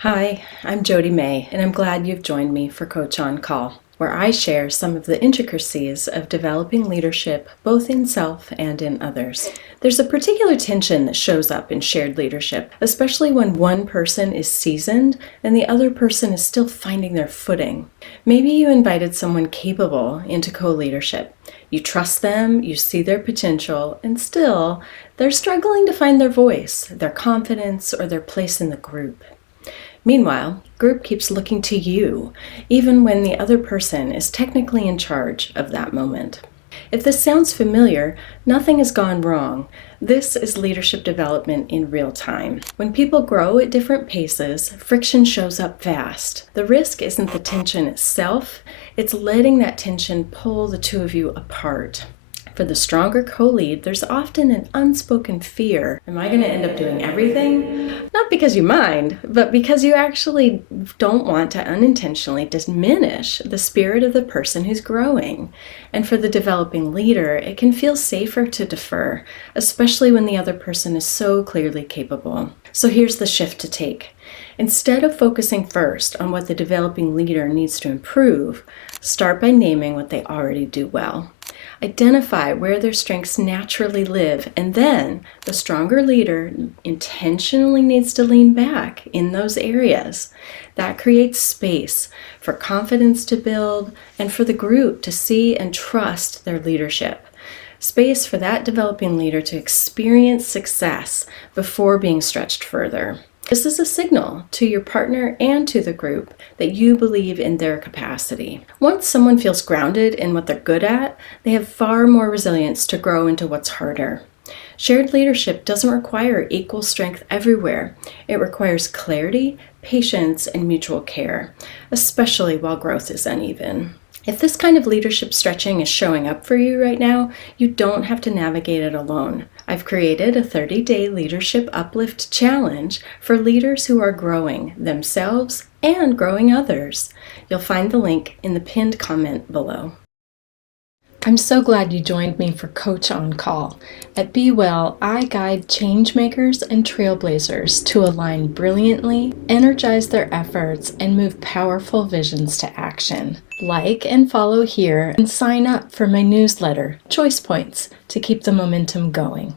Hi, I'm Jody May, and I'm glad you've joined me for Coach on Call, where I share some of the intricacies of developing leadership both in self and in others. There's a particular tension that shows up in shared leadership, especially when one person is seasoned and the other person is still finding their footing. Maybe you invited someone capable into co-leadership. You trust them, you see their potential, and still, they're struggling to find their voice, their confidence, or their place in the group. Meanwhile, group keeps looking to you, even when the other person is technically in charge of that moment. If this sounds familiar, nothing has gone wrong. This is leadership development in real time. When people grow at different paces, friction shows up fast. The risk isn't the tension itself, it's letting that tension pull the two of you apart. For the stronger co-lead, there's often an unspoken fear. Am I going to end up doing everything? Not because you mind, but because you actually don't want to unintentionally diminish the spirit of the person who's growing. And for the developing leader, it can feel safer to defer, especially when the other person is so clearly capable. So here's the shift to take. Instead of focusing first on what the developing leader needs to improve, start by naming what they already do well. Identify where their strengths naturally live, and then the stronger leader intentionally needs to lean back in those areas. That creates space for confidence to build and for the group to see and trust their leadership. Space for that developing leader to experience success before being stretched further. This is a signal to your partner and to the group that you believe in their capacity. Once someone feels grounded in what they're good at, they have far more resilience to grow into what's harder. Shared leadership doesn't require equal strength everywhere. It requires clarity, patience, and mutual care, especially while growth is uneven. If this kind of leadership stretching is showing up for you right now, you don't have to navigate it alone. I've created a 30-day leadership uplift challenge for leaders who are growing themselves and growing others. You'll find the link in the pinned comment below. I'm so glad you joined me for Coach on Call. At Be Well, I guide changemakers and trailblazers to align brilliantly, energize their efforts, and move powerful visions to action. Like and follow here and sign up for my newsletter, Choice Points, to keep the momentum going.